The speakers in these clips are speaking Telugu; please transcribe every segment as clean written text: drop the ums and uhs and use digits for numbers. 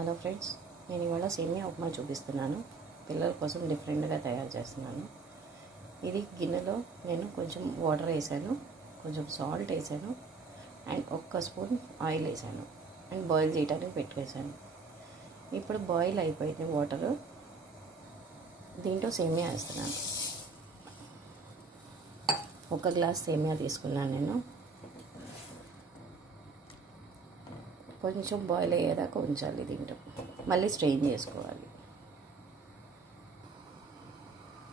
హలో ఫ్రెండ్స్, నేను ఇవాళ సేమియా ఉప్మా చూపిస్తున్నాను. పిల్లల కోసం డిఫరెంట్గా తయారు చేస్తున్నాను. ఇది గిన్నెలో నేను కొంచెం వాటర్ వేసాను, కొంచెం సాల్ట్ వేసాను అండ్ 1 స్పూన్ ఆయిల్ వేసాను అండ్ బాయిల్ చేయడానికి పెట్టేసాను. ఇప్పుడు బాయిల్ అయిపోయింది వాటర్. దీంట్లో సేమియా వేస్తున్నాను. 1 గ్లాస్ సేమియా తీసుకున్నాను నేను. కొంచెం బాయిల్ అయ్యేదాకా ఉంచాలి. దీంట్లో మళ్ళీ స్ట్రెయిన్ చేసుకోవాలి.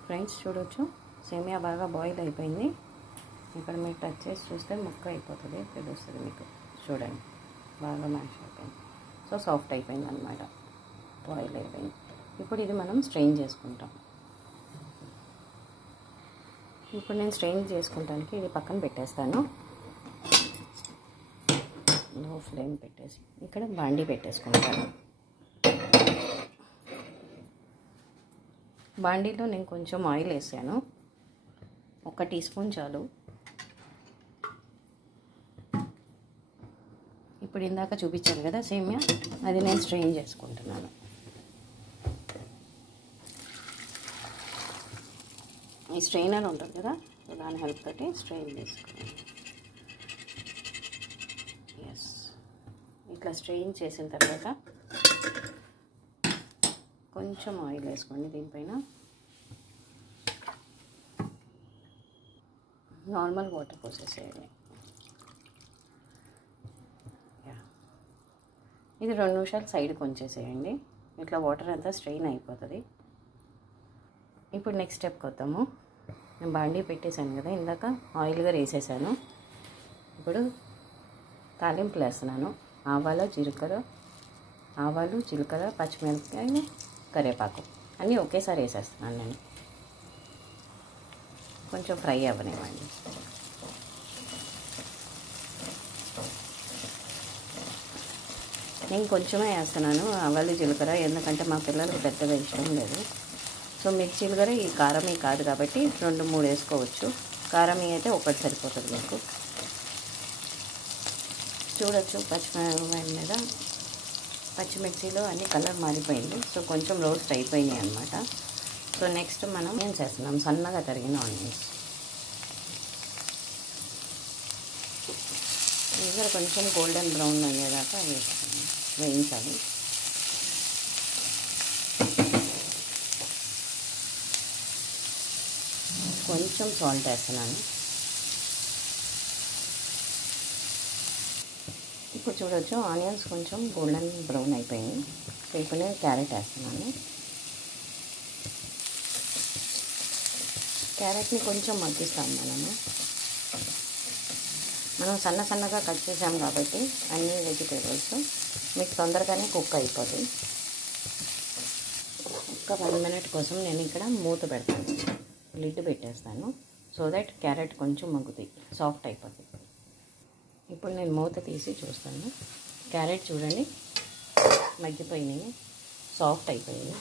ఫ్రెండ్స్ చూడొచ్చు, సేమియా బాగా బాయిల్ అయిపోయింది. ఇక్కడ మీరు టచ్ చేసి చూస్తే ముక్క అయిపోతుంది, తెలుస్తుంది మీకు. చూడండి, బాగా మ్యాష్ అయిపోయింది. సో సాఫ్ట్ అయిపోయింది అన్నమాట, బాయిల్ అయిపోయింది. ఇప్పుడు ఇది మనం స్ట్రెయిన్ చేసుకుంటాం. ఇప్పుడు నేను స్ట్రెయిన్ చేసుకుంటానికి ఇది పక్కన పెట్టేస్తాను. లో ఫ్లేమ్ పెట్టేసి ఇక్కడ బాండీ పెట్టేసుకుంటాను. బాండీలో నేను కొంచెం ఆయిల్ వేసాను, 1 టీ స్పూన్ చాలు. ఇప్పుడు ఇందాక చూపించాను కదా సేమియా, అది నేను స్ట్రెయిన్ చేసుకుంటున్నాను. ఈ స్ట్రెయినర్ ఉంటుంది కదా, దాని హెల్ప్ తోటి స్ట్రెయిన్ చేసుకోవాలి. ఇట్లా స్ట్రెయిన్ చేసిన తర్వాత కొంచెం ఆయిల్ వేసుకోండి. దీనిపైన నార్మల్ వాటర్ పోసేసేయాలి. ఇది 2 నిమిషాలు సైడ్కి ఉంచేసేయండి. ఇట్లా వాటర్ అంతా స్ట్రెయిన్ అయిపోతుంది. ఇప్పుడు నెక్స్ట్ స్టెప్కి వద్దాము. నేను బాండీ పెట్టేశాను కదా, ఇందాక ఆయిల్గా వేసేసాను. ఇప్పుడు తాలింపులు వేస్తున్నాను. ఆవాలు, జీలకర్ర, పచ్చిమిరపకాయ, కరివేపాకు అన్నీ ఒకేసారి వేసేస్తున్నాను నేను. కొంచెం ఫ్రై అవ్వనివ్వండి. నేను కొంచెమే వేస్తున్నాను ఆవాలు, జీలకర్ర, ఎందుకంటే మా పిల్లలకు పెద్దగా ఇష్టం లేదు. సో మిర్చీలు కూడా ఈ కారం కాదు కాబట్టి 2-3 వేసుకోవచ్చు. కారం అయితే 1 సరిపోతుంది మీకు. చూడొచ్చు, మీద పచ్చిమిర్చిలో అన్ని కలర్ మారిపోయింది. సో కొంచెం రోస్ట్ అయిపోయినాయి అన్నమాట. సో నెక్స్ట్ మనం ఏం చేస్తున్నాం, సన్నగా తరిగిన ఆనియన్స్. దగ్గర కొంచెం గోల్డెన్ బ్రౌన్ అయ్యేదాకా వేయించాలి. కొంచెం సాల్ట్ వేస్తున్నాను. ఇప్పుడు చూడొచ్చు, ఆనియన్స్ కొంచెం గోల్డెన్ బ్రౌన్ అయిపోయింది. సో ఇప్పుడు నేను క్యారెట్ వేస్తున్నాను. క్యారెట్ని కొంచెం మగ్గిస్తాం మనం సన్నగా కట్ చేసాం కాబట్టి అన్ని వెజిటేబుల్స్ మీకు తొందరగానే కుక్ అయిపోతుంది. ఒక 1 మినిట్ కోసం నేను ఇక్కడ మూత పెడతాను, లిడ్ పెట్టేస్తాను. సో దట్ క్యారెట్ కొంచెం మగ్గుతాయి, సాఫ్ట్ అయిపోతుంది. ఇప్పుడు నేను మూత తీసి చూస్తాను. క్యారెట్ చూడండి, మగ్గిపోయినాయి, సాఫ్ట్ అయిపోయింది.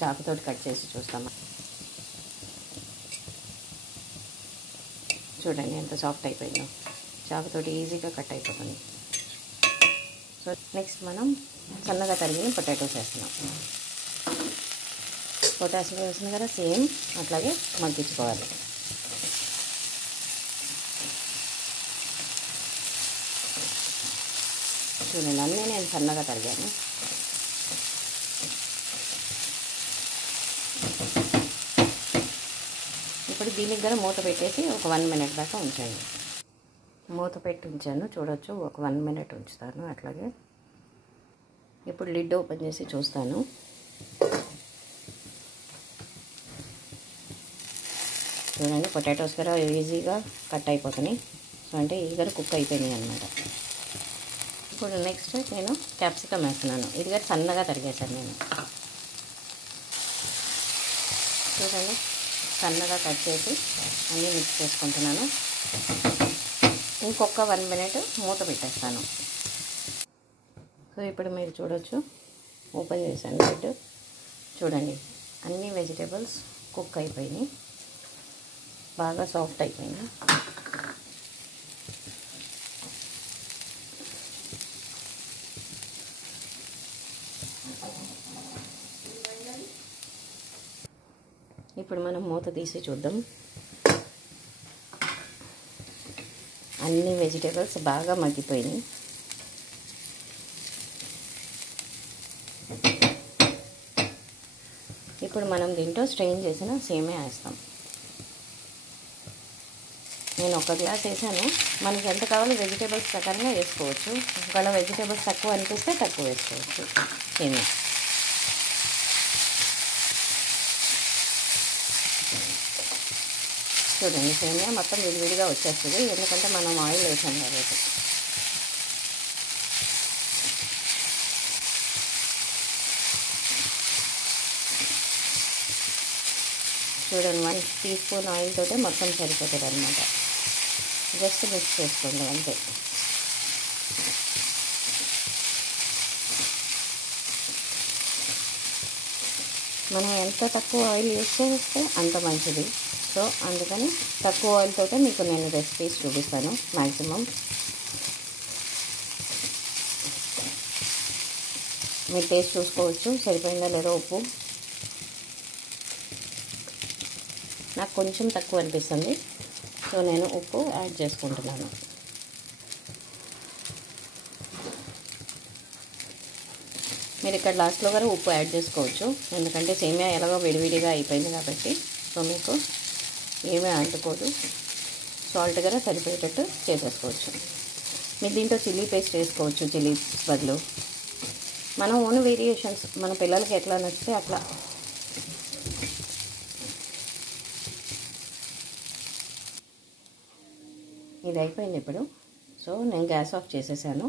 చాకుతోటి కట్ చేసి చూస్తాము. చూడండి ఎంత సాఫ్ట్ అయిపోయిందో. చాకుతోటి ఈజీగా కట్ అయిపోతుంది. సో నెక్స్ట్ మనం సన్నగా తరిగిన పొటాటోస్ వేస్తున్నాం. పొటాటోస్ వేసిన కదా సేమ్ అట్లాగే మగ్గించుకోవాలి. చూడండి, అన్నీ నేను సన్నగా తరిగాను. ఇప్పుడు దీనికి కూడా మూత పెట్టేసి ఒక 1 మినిట్ దాకా ఉంచండి. మూత పెట్టి ఉంచాను, చూడొచ్చు. ఒక 1 మినిట్ ఉంచుతాను అట్లాగే. ఇప్పుడు లిడ్ ఓపెన్ చేసి చూస్తాను. చూడండి, పొటాటోస్ కూడా ఈజీగా కట్ అయిపోతున్నాయి. సో అంటే ఈజీగా కుక్ అయిపోయినాయి అన్నమాట. ఇప్పుడు నెక్స్ట్ నేను క్యాప్సికమ్ వేస్తున్నాను. ఇది కూడా సన్నగా తరిగేసాను నేను. చూడండి, సన్నగా కట్ చేసి అన్నీ మిక్స్ చేసుకుంటున్నాను. ఇంకొక 1 మినిట్ మూత పెట్టేస్తాను. సో ఇప్పుడు మీరు చూడొచ్చు, ఓపెన్ చేశాను లిడ్. చూడండి, అన్ని వెజిటేబుల్స్ కుక్ అయిపోయినాయి. బాగా సాఫ్ట్ అయిపోయింది. ఇప్పుడు మనం మూత తీసి చూద్దాం. అన్ని వెజిటేబుల్స్ బాగా మగ్గిపోయినాయి. ఇప్పుడు మనం దీంట్లో స్ట్రెయిన్ చేసిన సేమియా వేస్తాం. నేను 1 గ్లాస్ వేసాను. మనకి ఎంత కావాలో వెజిటేబుల్స్ ప్రకారంగా వేసుకోవచ్చు. ఒకవేళ వెజిటేబుల్స్ తక్కువ అనిపిస్తే తక్కువ వేసుకోవచ్చు. సేమియా చూడండి, సేమియా మొత్తం విడివిడిగా వచ్చేస్తుంది, ఎందుకంటే మనం ఆయిల్ వేసాం కాబట్టి. చూడండి, 1 టీ స్పూన్ ఆయిల్ తోటే మొత్తం సరిపోతుంది అనమాట. జస్ట్ మిక్స్ చేసుకోండి అంతే. మనం ఎంత తక్కువ ఆయిల్ యూస్ చేస్తే అంత మంచిది. సో అందుకని తక్కువ ఆయిల్ తోటే మీకు నేను రెసిపీస్ చూపిస్తాను మ్యాక్సిమం. మీరు టేస్ట్ చూసుకోవచ్చు, సరిపోయిందా లేదో ఉప్పు. నాకు కొంచెం తక్కువ అనిపిస్తుంది, సో నేను ఉప్పు యాడ్ చేసుకుంటున్నాను. మీరు ఇక్కడ లాస్ట్లో కూడా ఉప్పు యాడ్ చేసుకోవచ్చు, ఎందుకంటే సేమియా ఎలాగో విడివిడిగా అయిపోయింది కాబట్టి. సో మీకు ఏమీ అంటుకోదు. సాల్ట్ కూడా సరిపోయేటట్టు చేసేసుకోవచ్చు. మీరు దీంట్లో చిల్లీ పేస్ట్ వేసుకోవచ్చు, చిల్లీ బదులు. మన ఓన్ వేరియేషన్స్, మన పిల్లలకి ఎట్లా నచ్చితే అట్లా. ఇది అయిపోయింది ఇప్పుడు. సో నేను గ్యాస్ ఆఫ్ చేసేసాను.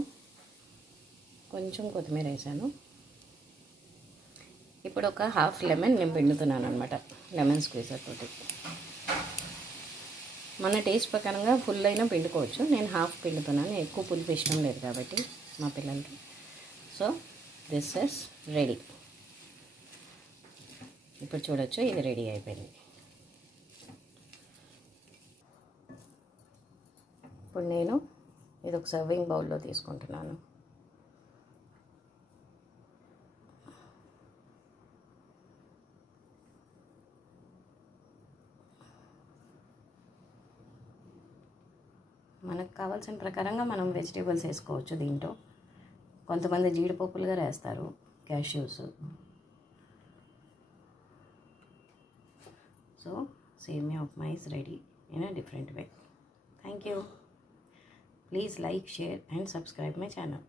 కొంచెం కొత్తిమీర వేసాను. ఇప్పుడు ఒక హాఫ్ లెమన్ నేను పిండుతున్నాను అనమాట, లెమన్ స్క్వీజర్ తోటి. మన టేస్ట్ ప్రకారంగా ఫుల్ అయినా పిండుకోవచ్చు. నేను హాఫ్ పిండుతున్నాను, ఎక్కువ పులుపు ఇష్టం లేదు కాబట్టి మా పిల్లలకి. So this is ready. ఇప్పుడు చూడొచ్చు, ఇది రెడీ అయిపోయింది. ఇప్పుడు నేను ఇది ఒక సర్వింగ్ బౌల్లో తీసుకుంటున్నాను. మనకు కావాల్సిన ప్రకారంగా మనం వెజిటేబుల్స్ వేసుకోవచ్చు దీంట్లో. కొంతమంది జీడిపప్పులుగా వేస్తారు, క్యాష్యూస్. సో సేమియా upma is ready in a different way. Thank you. Please like, share and subscribe my channel.